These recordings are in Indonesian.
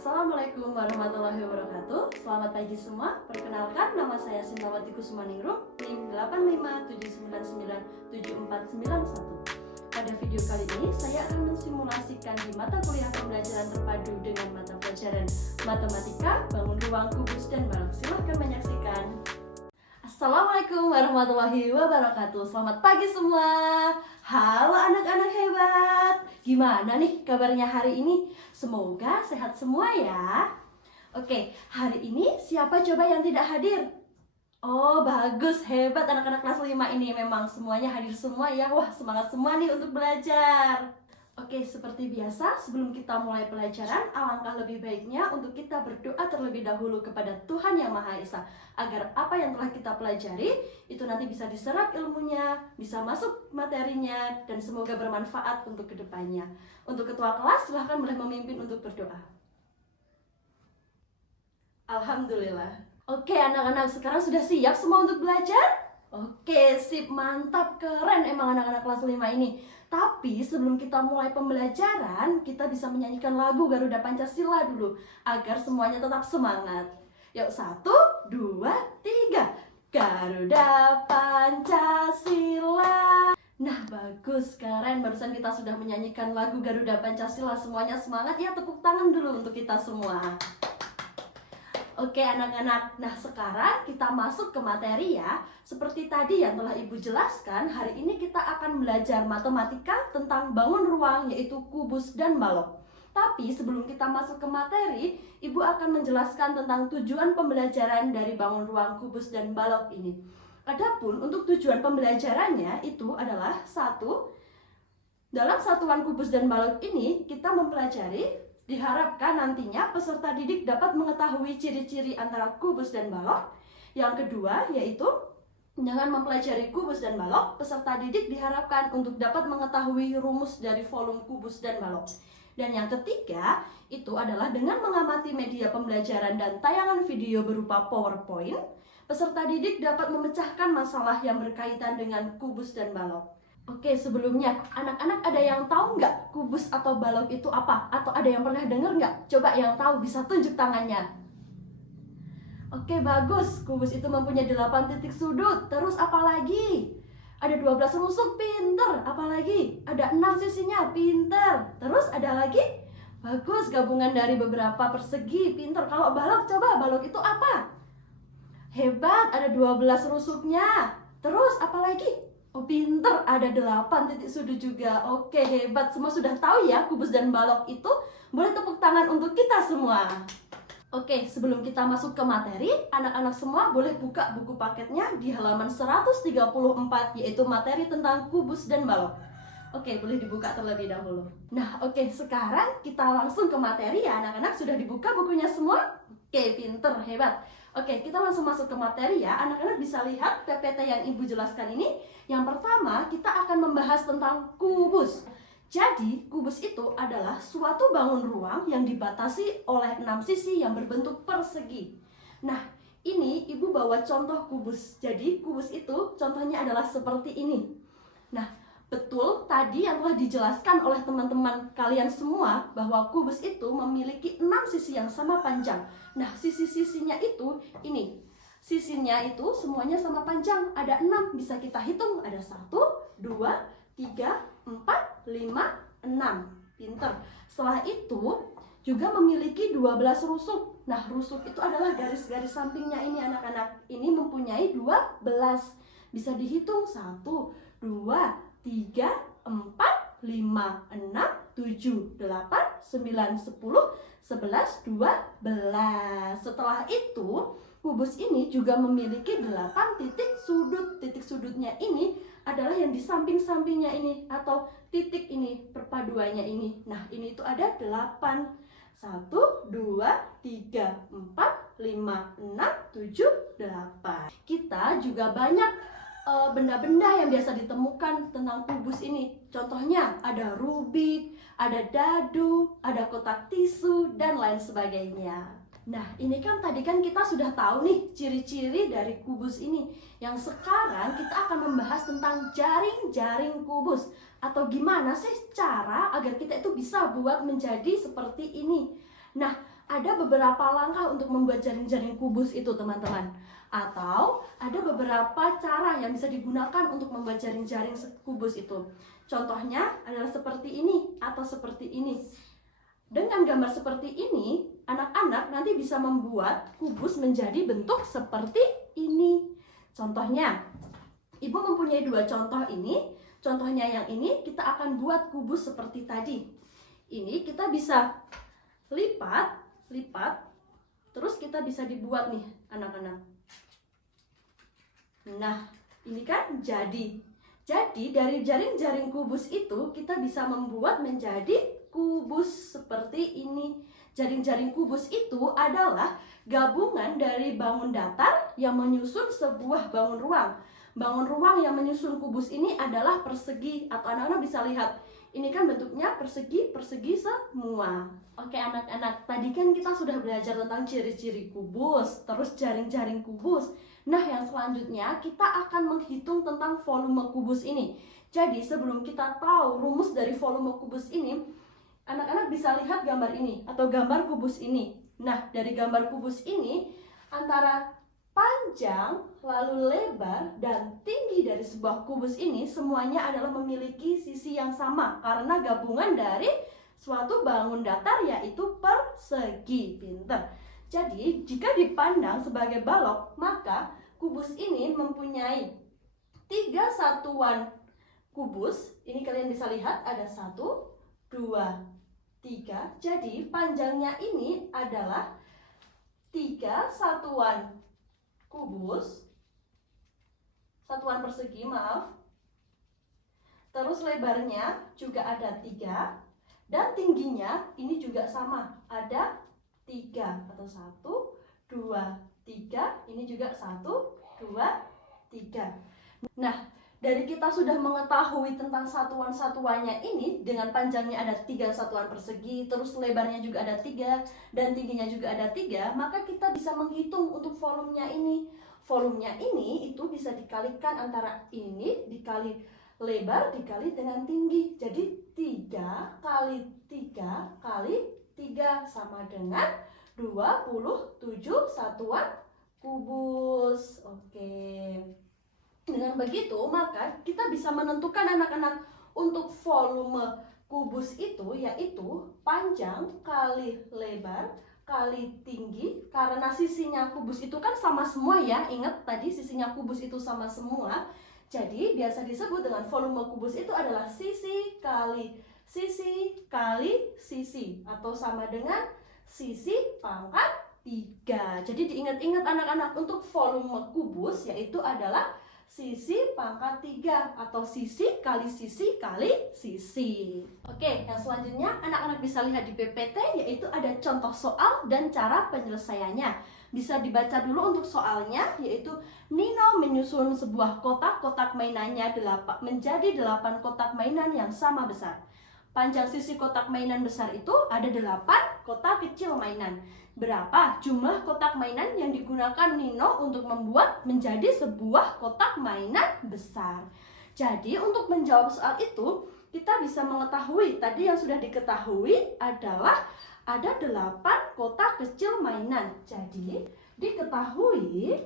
Assalamualaikum warahmatullahi wabarakatuh. Selamat pagi semua. Perkenalkan, nama saya Sintawati Kusumaningrum, NIM 8579974991. Pada video kali ini, saya akan mensimulasikan di mata kuliah pembelajaran terpadu dengan mata pelajaran Matematika, Bangun Ruang, Kubus, dan Balok. Silahkan menyaksikan. Assalamualaikum warahmatullahi wabarakatuh. Selamat pagi semua. Halo anak-anak hebat. Gimana nih kabarnya hari ini? Semoga sehat semua ya. Oke, hari ini siapa coba yang tidak hadir? Oh, bagus, hebat anak-anak kelas 5 ini. Memang semuanya hadir semua ya. Wah, semangat semua nih untuk belajar. Oke, seperti biasa, sebelum kita mulai pelajaran, alangkah lebih baiknya untuk kita berdoa terlebih dahulu kepada Tuhan Yang Maha Esa, agar apa yang telah kita pelajari, itu nanti bisa diserap ilmunya, bisa masuk materinya, dan semoga bermanfaat untuk kedepannya. Untuk ketua kelas, silahkan boleh memimpin untuk berdoa. Alhamdulillah. Oke, anak-anak sekarang sudah siap semua untuk belajar? Oke, sip, mantap, keren emang anak-anak kelas 5 ini. Tapi sebelum kita mulai pembelajaran, kita bisa menyanyikan lagu Garuda Pancasila dulu, agar semuanya tetap semangat. Yuk, 1, 2, 3. Garuda Pancasila. Nah, bagus, keren. Barusan kita sudah menyanyikan lagu Garuda Pancasila. Semuanya semangat ya, tepuk tangan dulu untuk kita semua. Oke anak-anak, nah sekarang kita masuk ke materi ya. Seperti tadi yang telah Ibu jelaskan, hari ini kita akan belajar matematika tentang bangun ruang, yaitu kubus dan balok. Tapi sebelum kita masuk ke materi, Ibu akan menjelaskan tentang tujuan pembelajaran dari bangun ruang, kubus, dan balok ini. Adapun untuk tujuan pembelajarannya itu adalah 1. Dalam satuan kubus dan balok ini kita mempelajari, diharapkan nantinya peserta didik dapat mengetahui ciri-ciri antara kubus dan balok. Yang kedua yaitu dengan mempelajari kubus dan balok, peserta didik diharapkan untuk dapat mengetahui rumus dari volume kubus dan balok. Dan yang ketiga itu adalah dengan mengamati media pembelajaran dan tayangan video berupa PowerPoint, peserta didik dapat memecahkan masalah yang berkaitan dengan kubus dan balok. Oke, sebelumnya, anak-anak ada yang tahu nggak kubus atau balok itu apa? Atau ada yang pernah dengar nggak? Coba yang tahu bisa tunjuk tangannya. Oke, bagus. Kubus itu mempunyai 8 titik sudut. Terus apa lagi? Ada 12 rusuk, pinter. Apalagi? Ada 6 sisinya, pinter. Terus ada lagi? Bagus, gabungan dari beberapa persegi, pinter. Kalau balok, coba balok itu apa? Hebat, ada 12 rusuknya. Terus apa lagi? Oh, pinter, ada 8 titik sudut juga. Oke, hebat, semua sudah tahu ya kubus dan balok itu. Boleh tepuk tangan untuk kita semua. Oke, sebelum kita masuk ke materi, anak-anak semua boleh buka buku paketnya di halaman 134, yaitu materi tentang kubus dan balok. Oke, boleh dibuka terlebih dahulu. Nah, oke, sekarang kita langsung ke materi ya anak-anak. Sudah dibuka bukunya semua? Oke, pinter, hebat. Oke, kita langsung masuk ke materi ya. Anak-anak bisa lihat PPT yang Ibu jelaskan ini. Yang pertama, kita akan membahas tentang kubus. Jadi, kubus itu adalah suatu bangun ruang yang dibatasi oleh 6 sisi yang berbentuk persegi. Nah, ini Ibu bawa contoh kubus. Jadi, kubus itu contohnya adalah seperti ini. Nah, betul tadi yang telah dijelaskan oleh teman-teman kalian semua bahwa kubus itu memiliki 6 sisi yang sama panjang. Nah, sisi-sisinya itu ini. Sisinya itu semuanya sama panjang, ada 6, bisa kita hitung. Ada 1, 2, 3, 4, 5, 6. Pinter. Setelah itu juga memiliki 12 rusuk. Nah, rusuk itu adalah garis-garis sampingnya ini anak-anak. Ini mempunyai 12. Bisa dihitung 1, 2, 3, 4, 5, 6, 7, 8, 9, 10, 11, 12. Setelah itu, kubus ini juga memiliki 8 titik sudut. Titik sudutnya ini adalah yang di samping-sampingnya ini, atau titik ini, perpaduannya ini. Nah, ini itu ada 8. 1, 2, 3, 4, 5, 6, 7, 8. Kita juga banyak benda-benda yang biasa ditemukan tentang kubus ini. Contohnya ada rubik, ada dadu, ada kotak tisu, dan lain sebagainya. Nah, ini kan tadi kan kita sudah tahu nih ciri-ciri dari kubus ini. Yang sekarang kita akan membahas tentang jaring-jaring kubus. Atau gimana sih cara agar kita itu bisa buat menjadi seperti ini. Nah, ada beberapa langkah untuk membuat jaring-jaring kubus itu, teman-teman. Atau ada beberapa cara yang bisa digunakan untuk membuat jaring-jaring kubus itu. Contohnya adalah seperti ini atau seperti ini. Dengan gambar seperti ini, anak-anak nanti bisa membuat kubus menjadi bentuk seperti ini. Contohnya, Ibu mempunyai dua contoh ini. Contohnya yang ini, kita akan buat kubus seperti tadi. Ini kita bisa lipat, terus kita bisa dibuat nih, anak-anak. Nah, ini kan jadi. Jadi dari jaring-jaring kubus itu kita bisa membuat menjadi kubus seperti ini. Jaring-jaring kubus itu adalah gabungan dari bangun datar yang menyusun sebuah bangun ruang. Bangun ruang yang menyusun kubus ini adalah persegi, atau anak-anak bisa lihat. Ini kan bentuknya persegi semua. Oke anak-anak, tadi kan kita sudah belajar tentang ciri-ciri kubus, terus jaring-jaring kubus. Nah, yang selanjutnya kita akan menghitung tentang volume kubus ini. Jadi sebelum kita tahu rumus dari volume kubus ini, anak-anak bisa lihat gambar ini atau gambar kubus ini. Nah, dari gambar kubus ini, antara panjang, lalu lebar, dan tinggi dari sebuah kubus ini semuanya adalah memiliki sisi yang sama karena gabungan dari suatu bangun datar, yaitu persegi. Pinter. Jadi, jika dipandang sebagai balok, maka kubus ini mempunyai 3 satuan kubus. Ini kalian bisa lihat ada 1, 2, 3. Jadi, panjangnya ini adalah 3 satuan kubus, satuan persegi, maaf. Terus lebarnya juga ada 3, dan tingginya ini juga sama, ada 3 atau 1, 2, 3. Ini juga 1, 2, 3. Nah, dari kita sudah mengetahui tentang satuan-satuannya ini, dengan panjangnya ada 3 satuan persegi, terus lebarnya juga ada 3, dan tingginya juga ada 3, maka kita bisa menghitung untuk volumenya ini. Volumenya ini itu bisa dikalikan antara ini dikali lebar dikali dengan tinggi. Jadi 3 kali 3 kali 3 sama dengan 27 satuan kubus. Oke. Dengan begitu, maka kita bisa menentukan anak-anak untuk volume kubus itu, yaitu panjang kali lebar kali tinggi. Karena sisinya kubus itu kan sama semua ya. Ingat tadi sisinya kubus itu sama semua. Jadi biasa disebut dengan volume kubus itu adalah sisi kali sisi, atau sama dengan sisi pangkat 3. Jadi diingat-ingat anak-anak, untuk volume kubus yaitu adalah sisi pangkat 3 atau sisi kali sisi kali sisi. Oke, yang selanjutnya anak-anak bisa lihat di PPT, yaitu ada contoh soal dan cara penyelesaiannya. Bisa dibaca dulu untuk soalnya, yaitu Nino menyusun sebuah kotak mainannya menjadi 8 kotak mainan yang sama besar. Panjang sisi kotak mainan besar itu ada 8 kotak kecil mainan. Berapa jumlah kotak mainan yang digunakan Nino untuk membuat menjadi sebuah kotak mainan besar? Jadi untuk menjawab soal itu, kita bisa mengetahui, tadi yang sudah diketahui adalah ada 8 kotak kecil mainan. Jadi diketahui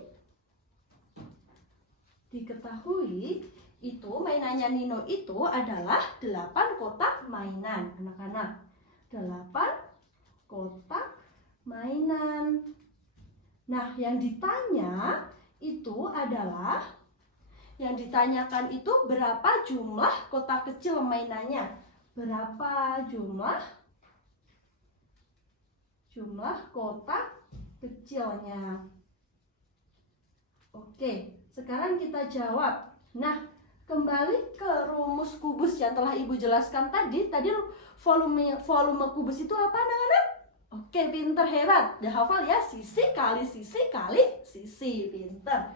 itu mainannya Nino itu adalah 8 kotak mainan, anak-anak. 8 kotak mainan. Nah, yang ditanyakan itu berapa jumlah kotak kecil mainannya? Berapa jumlah kotak kecilnya? Oke, sekarang kita jawab. Nah, kembali ke rumus kubus yang telah Ibu jelaskan tadi. Tadi volume kubus itu apa, anak-anak? Oke, pinter, hebat. Udah hafal ya, sisi kali sisi kali sisi. Pinter.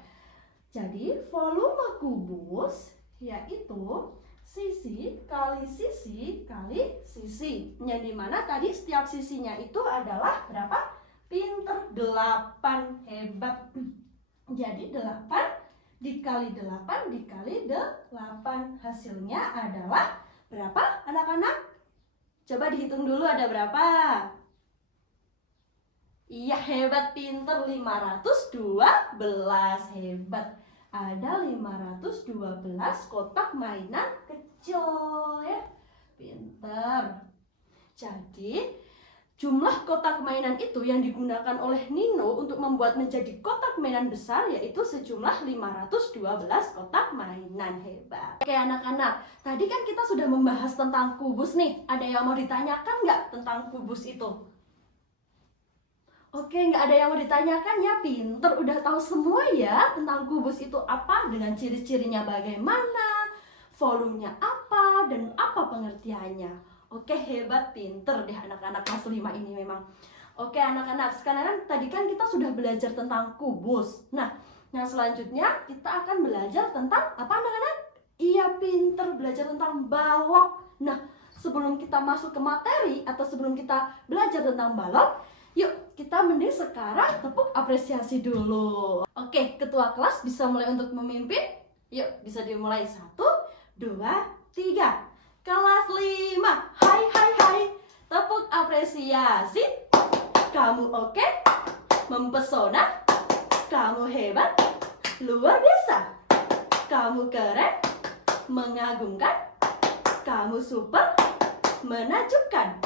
Jadi volume kubus yaitu sisi kali sisi kali sisi. Yang dimana tadi setiap sisinya itu adalah berapa? Pinter, 8. Hebat. Jadi 8 dikali 8 dikali 8. Hasilnya adalah berapa, anak-anak? Coba dihitung dulu, ada berapa? Iya, hebat, pinter. 512, hebat. Ada 512 kotak mainan kecil ya. Pinter. Jadi jumlah kotak mainan itu yang digunakan oleh Nino untuk membuat menjadi kotak mainan besar yaitu sejumlah 512 kotak mainan. Hebat. Oke anak-anak, tadi kan kita sudah membahas tentang kubus nih. Ada yang mau ditanyakan nggak tentang kubus itu? Oke, nggak ada yang mau ditanyakan ya, pinter. Udah tahu semua ya tentang kubus itu apa, dengan ciri-cirinya bagaimana, volumenya apa, dan apa pengertiannya. Oke, hebat, pinter deh anak-anak kelas 5 ini memang. Oke anak-anak, sekarang tadi kan kita sudah belajar tentang kubus. Nah, yang selanjutnya kita akan belajar tentang apa anak-anak? Iya, pinter, belajar tentang balok. Nah, sebelum kita masuk ke materi atau sebelum kita belajar tentang balok, yuk kita mending sekarang tepuk apresiasi dulu. Oke, ketua kelas bisa mulai untuk memimpin. Yuk, bisa dimulai. 1, 2, 3. Kelas 5, hai hai hai. Tepuk apresiasi. Kamu oke? Mempesona. Kamu hebat. Luar biasa. Kamu keren. Mengagumkan. Kamu super. Menakjubkan.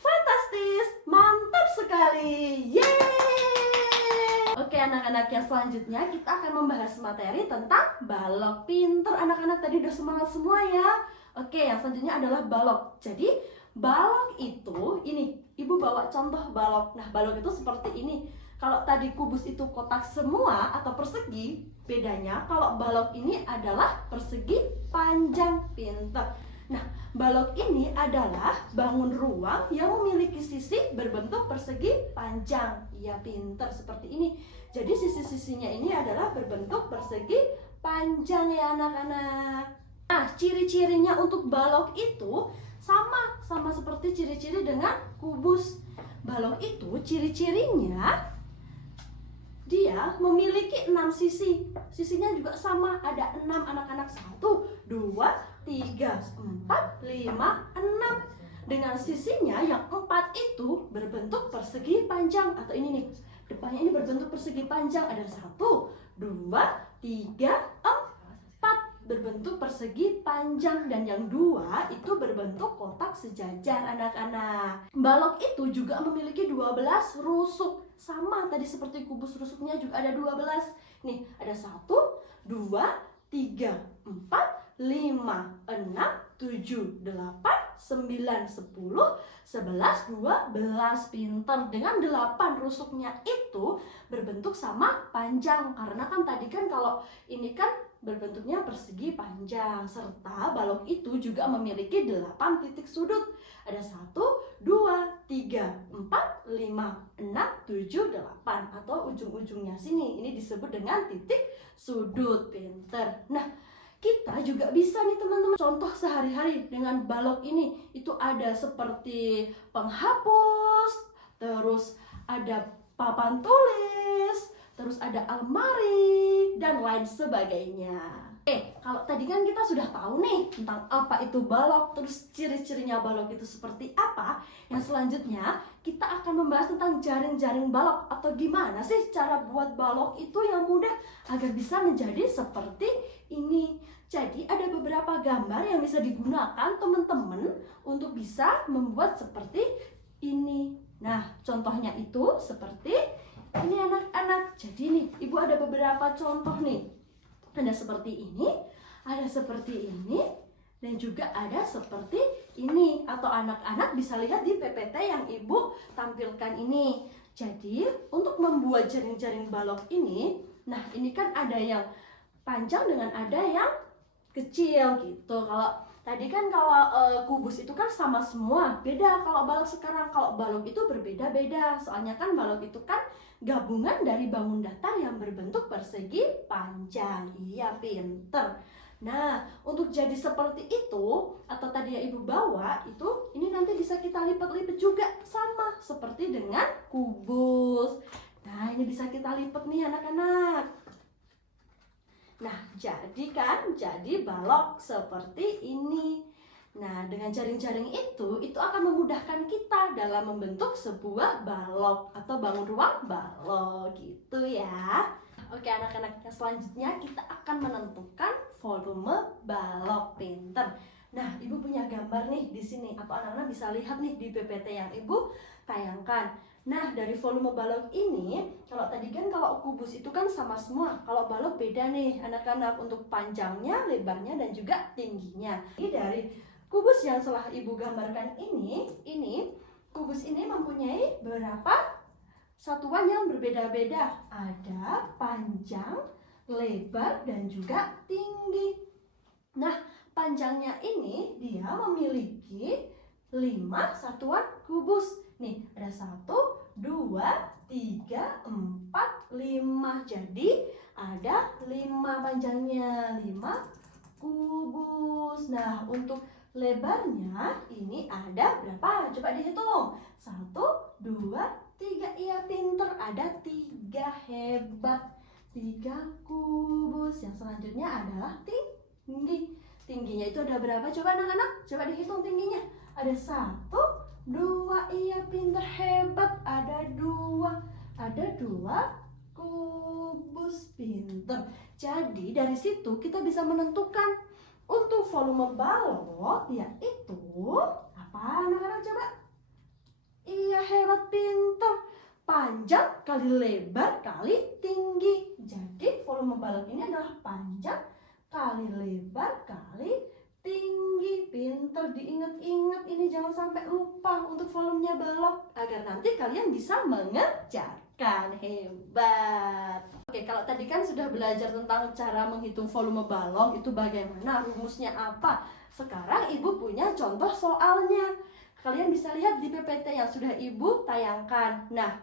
Fantastis. Mantap sekali. Yeay. Oke anak-anak, yang selanjutnya kita akan membahas materi tentang balok. Pinter anak-anak, tadi udah semangat semua ya. Oke, yang selanjutnya adalah balok. Jadi, balok itu, ini, Ibu bawa contoh balok. Nah, balok itu seperti ini. Kalau tadi kubus itu kotak semua atau persegi, bedanya kalau balok ini adalah persegi panjang. Pinter. Nah, balok ini adalah bangun ruang yang memiliki sisi berbentuk persegi panjang. Iya, pinter, seperti ini. Jadi, sisi-sisinya ini adalah berbentuk persegi panjang ya anak-anak. Nah, ciri-cirinya untuk balok itu sama seperti ciri-ciri dengan kubus. Balok itu ciri-cirinya dia memiliki 6 sisi. Sisinya juga sama, ada 6 anak-anak. 1, 2, 3, 4, 5, 6. Dengan sisinya yang 4 itu berbentuk persegi panjang. Atau ini nih, depannya ini berbentuk persegi panjang. Ada 1, 2, 3, 4 berbentuk persegi panjang, dan yang 2 itu berbentuk kotak sejajar anak-anak. Balok itu juga memiliki 12 rusuk. Sama tadi seperti kubus, rusuknya juga ada 12. Nih, ada 1, 2, 3, 4, 5, 6, 7, 8, 9, 10, 11, 12. Pinter. Dengan 8 rusuknya itu berbentuk sama panjang. Karena kan tadi kan kalau ini kan berbentuknya persegi panjang, serta balok itu juga memiliki 8 titik sudut. Ada 1, 2, 3, 4, 5, 6, 7, 8. Atau ujung-ujungnya sini, ini disebut dengan titik sudut. Pinter. Nah, kita juga bisa nih teman-teman contoh sehari-hari dengan balok ini. Itu ada seperti penghapus, terus ada papan tulis, terus ada almari, dan lain sebagainya. Oke, kalau tadi kan kita sudah tahu nih tentang apa itu balok, terus ciri-cirinya balok itu seperti apa. Yang selanjutnya kita akan membahas tentang jaring-jaring balok, atau gimana sih cara buat balok itu yang mudah agar bisa menjadi seperti ini. Jadi ada beberapa gambar yang bisa digunakan teman-teman untuk bisa membuat seperti ini. Nah, contohnya itu seperti ini anak-anak. Jadi nih, Ibu ada beberapa contoh nih. Ada seperti ini, ada seperti ini, dan juga ada seperti ini. Atau anak-anak bisa lihat di PPT yang Ibu tampilkan ini. Jadi, untuk membuat jaring-jaring balok ini, nah ini kan ada yang panjang dengan ada yang kecil gitu. Kalau tadi kan kalau kubus itu kan sama semua, beda kalau balok sekarang. Kalau balok itu berbeda-beda, soalnya kan balok itu kan gabungan dari bangun datar yang berbentuk persegi panjang. Iya, pinter. Nah, untuk jadi seperti itu, atau tadi yang Ibu bawa itu, ini nanti bisa kita lipat-lipat juga, sama seperti dengan kubus. Nah, ini bisa kita lipat nih anak-anak. Nah, jadi balok seperti ini. Nah, dengan jaring-jaring itu akan memudahkan kita dalam membentuk sebuah balok atau bangun ruang balok gitu ya. Oke anak-anak, yang selanjutnya kita akan menentukan volume balok. Pinter. Nah, Ibu punya gambar nih di sini, atau anak-anak bisa lihat nih di PPT yang Ibu tayangkan. Nah, dari volume balok ini, kalau tadi kan kalau kubus itu kan sama semua, kalau balok beda nih anak-anak untuk panjangnya, lebarnya, dan juga tingginya. Ini dari kubus yang telah Ibu gambarkan ini kubus ini mempunyai berapa satuan yang berbeda-beda. Ada panjang, lebar, dan juga tinggi. Nah, panjangnya ini dia memiliki 5 satuan kubus. Nih, ada 1, 2, 3, 4, 5. Jadi, ada 5 panjangnya, 5 kubus. Nah, untuk lebarnya ini ada berapa? Coba dihitung. 1, 2, 3. Iya, pinter. Ada 3. Hebat. 3 kubus. Yang selanjutnya adalah tinggi. Tingginya itu ada berapa? Coba anak-anak, coba dihitung tingginya. Ada 1, 2. Iya, pinter. Hebat. Ada 2. Ada 2 kubus. Pinter. Jadi dari situ kita bisa menentukan untuk volume balok yaitu apa anak-anak coba? Iya, hebat, pinter. Panjang kali lebar kali tinggi. Jadi volume balok ini adalah panjang kali lebar kali tinggi. Pinter, diingat-ingat ini, jangan sampai lupa untuk volumenya balok agar nanti kalian bisa mengerjakan. Hebat. Oke, kalau tadi kan sudah belajar tentang cara menghitung volume balok itu bagaimana, rumusnya apa. Sekarang Ibu punya contoh soalnya. Kalian bisa lihat di PPT yang sudah Ibu tayangkan. Nah,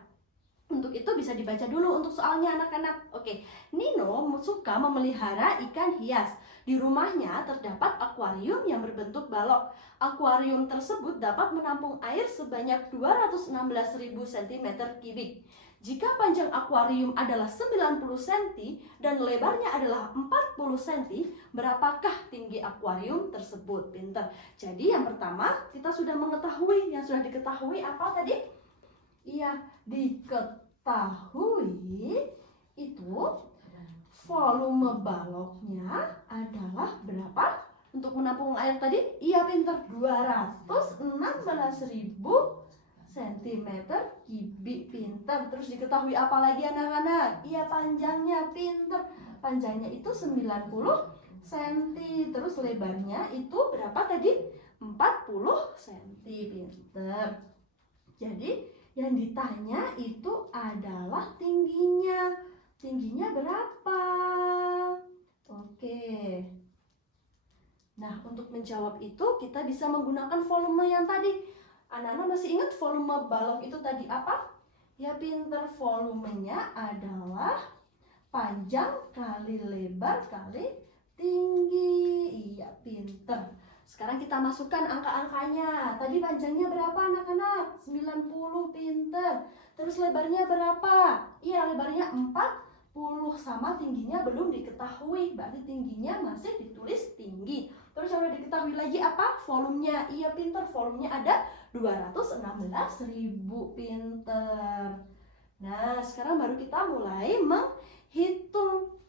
untuk itu bisa dibaca dulu untuk soalnya anak-anak. Oke, Nino suka memelihara ikan hias. Di rumahnya terdapat akuarium yang berbentuk balok. Akuarium tersebut dapat menampung air sebanyak 216.000 cm3. Jika panjang akuarium adalah 90 cm dan lebarnya adalah 40 cm, berapakah tinggi akuarium tersebut? Pinter. Jadi yang pertama kita sudah mengetahui, yang sudah diketahui apa tadi? Iya, diketahui itu volume baloknya adalah berapa untuk menampung air tadi? Iya, pinter. 216.000 cm3. Pinter. Terus diketahui apa lagi anak-anak? Iya, panjangnya. Pinter. Panjangnya itu 90 cm. Terus lebarnya itu berapa tadi? 40 cm. Pinter. Jadi yang ditanya itu adalah tingginya. Tingginya berapa? Oke. Nah, untuk menjawab itu kita bisa menggunakan volume yang tadi. Anak-anak masih ingat volume balok itu tadi apa? Ya, pinter. Volumenya adalah panjang kali lebar kali tinggi. Iya, pinter. Sekarang kita masukkan angka-angkanya. Tadi panjangnya berapa anak-anak? 90, pinter. Terus lebarnya berapa? Iya, lebarnya 40, sama tingginya belum diketahui. Berarti tingginya masih ditulis tinggi. Terus yang udah diketahui lagi apa? Volumenya. Iya, pinter. Volumenya ada 216.000. Pinter. Nah, sekarang baru kita mulai menghitung.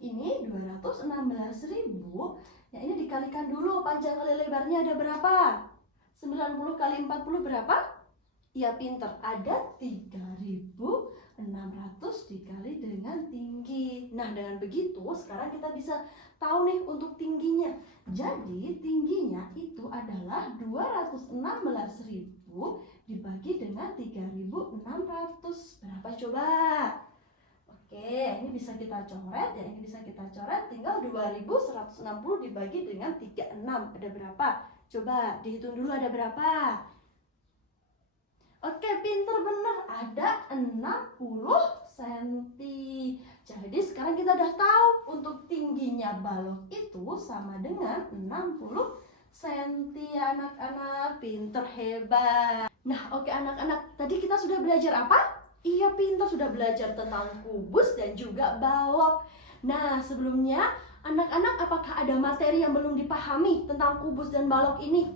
Ini 216.000. Ya, ini dikalikan dulu, panjang kali lebarnya ada berapa? 90 kali 40 berapa? Ya, pinter. Ada 3.600 dikali dengan tinggi. Nah, dengan begitu sekarang kita bisa tahu nih untuk tingginya. Jadi tingginya itu adalah 216.000 dibagi dengan 3.600. Berapa coba? Oke, ini bisa kita coret ya, ini bisa kita coret. Tinggal 2.160 dibagi dengan 36. Ada berapa? Coba dihitung dulu ada berapa? Oke, pinter, bener. Ada 60 cm. Jadi sekarang kita udah tahu untuk tingginya balok itu sama dengan 60 cm. Anak-anak, pinter, hebat. Nah, oke anak-anak, tadi kita sudah belajar apa? Iya, pintar, sudah belajar tentang kubus dan juga balok. Nah, sebelumnya Anak-anak, apakah ada materi yang belum dipahami tentang kubus dan balok ini?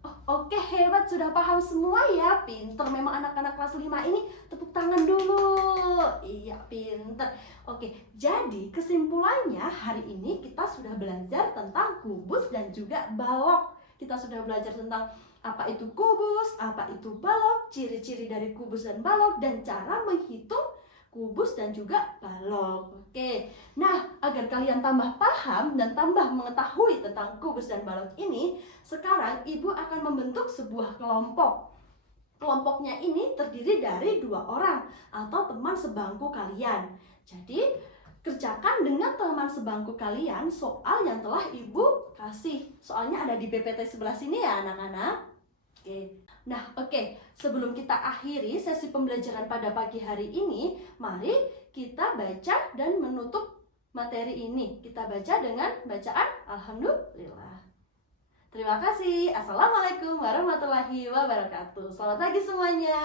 Oh, oke, hebat, sudah paham semua ya. Pinter memang anak-anak kelas 5 ini. Tepuk tangan dulu. Iya, pinter. Oke, jadi kesimpulannya hari ini kita sudah belajar tentang kubus dan juga balok. Kita sudah belajar tentang apa itu kubus, apa itu balok, ciri-ciri dari kubus dan balok, dan cara menghitung kubus dan juga balok. Oke, nah agar kalian tambah paham dan tambah mengetahui tentang kubus dan balok ini, sekarang ibu akan membentuk sebuah kelompok. Kelompoknya ini terdiri dari 2 orang atau teman sebangku kalian. Jadi kerjakan dengan teman sebangku kalian soal yang telah ibu kasih. Soalnya ada di PPT sebelah sini ya anak-anak. Oke. Sebelum kita akhiri sesi pembelajaran pada pagi hari ini, mari kita baca dan menutup materi ini. Kita baca dengan bacaan Alhamdulillah. Terima kasih. Assalamualaikum warahmatullahi wabarakatuh. Selamat pagi semuanya.